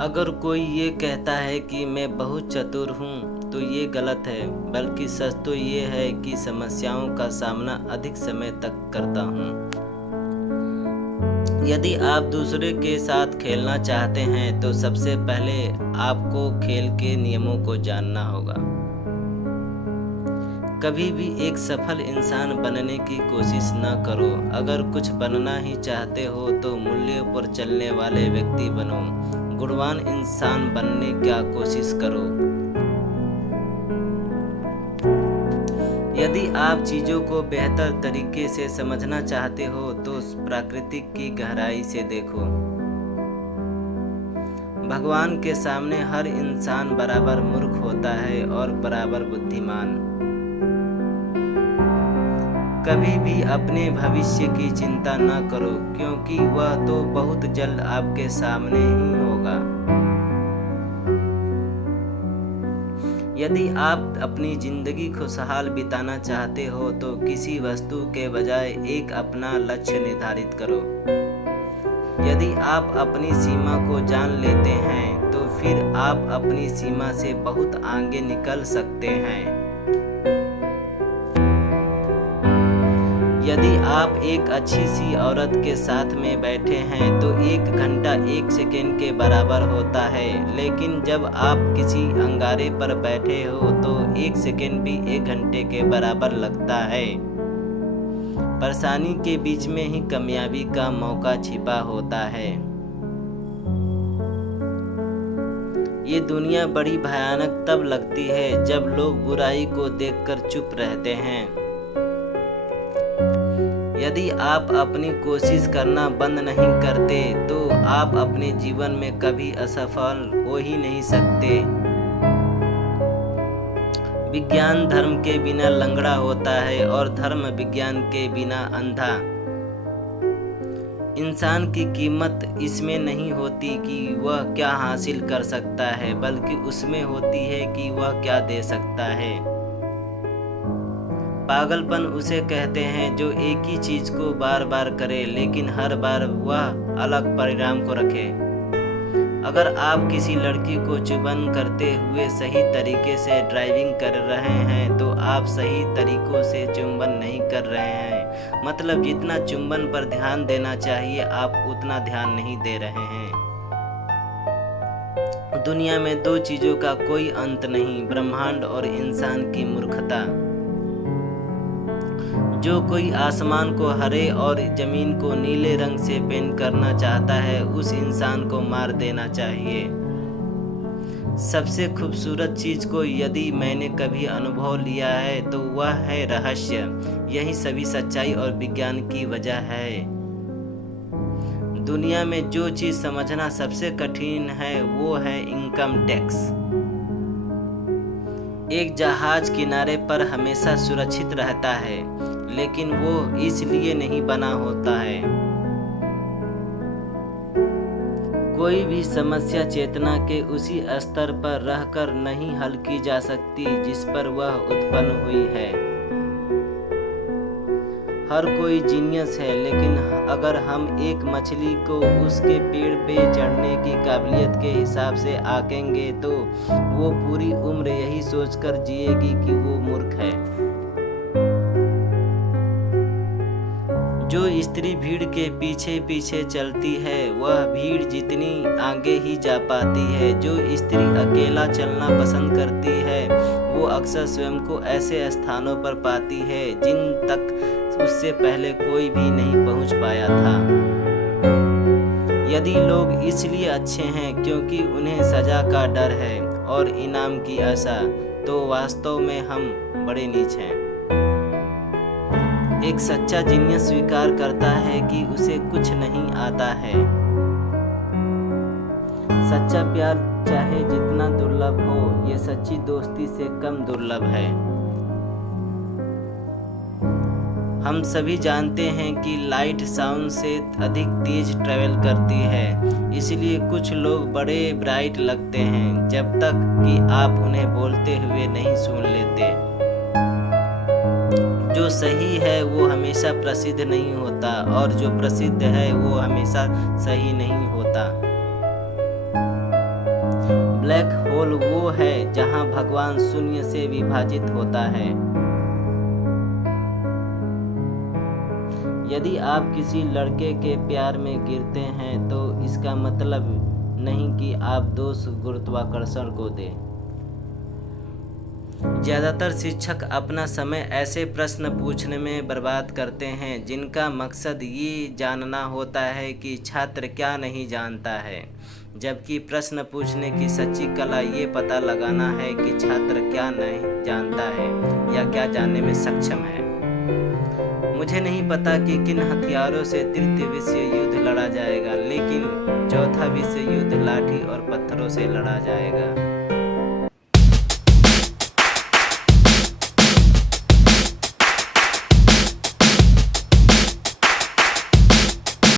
अगर कोई ये कहता है कि मैं बहुत चतुर हूँ तो ये गलत है, बल्कि सच तो ये है कि समस्याओं का सामना अधिक समय तक करता हूँ। यदि आप दूसरे के साथ खेलना चाहते हैं तो सबसे पहले आपको खेल के नियमों को जानना होगा। कभी भी एक सफल इंसान बनने की कोशिश न करो। अगर कुछ बनना ही चाहते हो तो मूल्यों पर चलने वाले व्यक्ति बनो। गुणवान इंसान बनने की कोशिश करो। यदि आप चीज़ों को बेहतर तरीके से समझना चाहते हो तो प्रकृति की गहराई से देखो। भगवान के सामने हर इंसान बराबर मूर्ख होता है और बराबर बुद्धिमान। कभी भी अपने भविष्य की चिंता न करो, क्योंकि वह तो बहुत जल्द आपके सामने ही होगा। यदि आप अपनी जिंदगी खुशहाल बिताना चाहते हो तो किसी वस्तु के बजाय एक अपना लक्ष्य निर्धारित करो। यदि आप अपनी सीमा को जान लेते हैं तो फिर आप अपनी सीमा से बहुत आगे निकल सकते हैं। यदि आप एक अच्छी सी औरत के साथ में बैठे हैं तो 1 घंटा 1 सेकेंड के बराबर होता है, लेकिन जब आप किसी अंगारे पर बैठे हो तो 1 सेकेंड भी 1 घंटे के बराबर लगता है। परेशानी के बीच में ही कामयाबी का मौका छिपा होता है। ये दुनिया बड़ी भयानक तब लगती है जब लोग बुराई को देखकर चुप रहते हैं। यदि आप अपनी कोशिश करना बंद नहीं करते तो आप अपने जीवन में कभी असफल हो ही नहीं सकते। विज्ञान धर्म के बिना लंगड़ा होता है और धर्म विज्ञान के बिना अंधा। इंसान की कीमत इसमें नहीं होती कि वह क्या हासिल कर सकता है, बल्कि उसमें होती है कि वह क्या दे सकता है। पागलपन उसे कहते हैं जो एक ही चीज को बार बार करे लेकिन हर बार वह अलग परिणाम को रखे। अगर आप किसी लड़की को चुंबन करते हुए सही तरीके से ड्राइविंग कर रहे हैं तो आप सही तरीकों से चुंबन नहीं कर रहे हैं। मतलब जितना चुंबन पर ध्यान देना चाहिए आप उतना ध्यान नहीं दे रहे हैं। दुनिया में 2 चीजों का कोई अंत नहीं, ब्रह्मांड और इंसान की मूर्खता। जो कोई आसमान को हरे और जमीन को नीले रंग से पेंट करना चाहता है उस इंसान को मार देना चाहिए। सबसे खूबसूरत चीज को यदि मैंने कभी अनुभव लिया है तो वह है रहस्य। यही सभी सच्चाई और विज्ञान की वजह है। दुनिया में जो चीज समझना सबसे कठिन है वो है इनकम टैक्स। एक जहाज किनारे पर हमेशा सुरक्षित रहता है, लेकिन वो इसलिए नहीं बना होता है। कोई भी समस्या चेतना के उसी स्तर पर रहकर नहीं हल की जा सकती जिस पर वह उत्पन्न हुई है। हर कोई जीनियस है, लेकिन अगर हम एक मछली को उसके पेड़ पे चढ़ने की काबिलियत के हिसाब से आंकेंगे तो वो पूरी उम्र यही सोचकर जिएगी कि वो मूर्ख है। जो स्त्री भीड़ के पीछे पीछे चलती है वह भीड़ जितनी आगे ही जा पाती है। जो स्त्री अकेला चलना पसंद करती है वो अक्सर स्वयं को ऐसे स्थानों पर पाती है जिन तक उससे पहले कोई भी नहीं पहुंच पाया था। यदि लोग इसलिए अच्छे हैं क्योंकि उन्हें सजा का डर है और इनाम की आशा, तो वास्तव में हम बड़े नीच हैं। एक सच्चा जीनियस स्वीकार करता है कि उसे कुछ नहीं आता है। सच्चा प्यार चाहे जितना दुर्लभ हो, ये सच्ची दोस्ती से कम दुर्लभ है। हम सभी जानते हैं कि लाइट साउंड से अधिक तेज ट्रैवल करती है, इसलिए कुछ लोग बड़े ब्राइट लगते हैं जब तक कि आप उन्हें बोलते हुए नहीं सुन लेते। जो सही है वो हमेशा प्रसिद्ध नहीं होता और जो प्रसिद्ध है वो हमेशा सही नहीं होता। ब्लैक होल वो है जहां भगवान शून्य से विभाजित होता है। यदि आप किसी लड़के के प्यार में गिरते हैं तो इसका मतलब नहीं कि आप दोष गुरुत्वाकर्षण को दें। ज़्यादातर शिक्षक अपना समय ऐसे प्रश्न पूछने में बर्बाद करते हैं जिनका मकसद ये जानना होता है कि छात्र क्या नहीं जानता है, जबकि प्रश्न पूछने की सच्ची कला ये पता लगाना है कि छात्र क्या नहीं जानता है या क्या जानने में सक्षम है। मुझे नहीं पता कि किन हथियारों से तृतीय विश्व युद्ध लड़ा जाएगा, लेकिन चौथा विश्व युद्ध लाठी और पत्थरों से लड़ा जाएगा।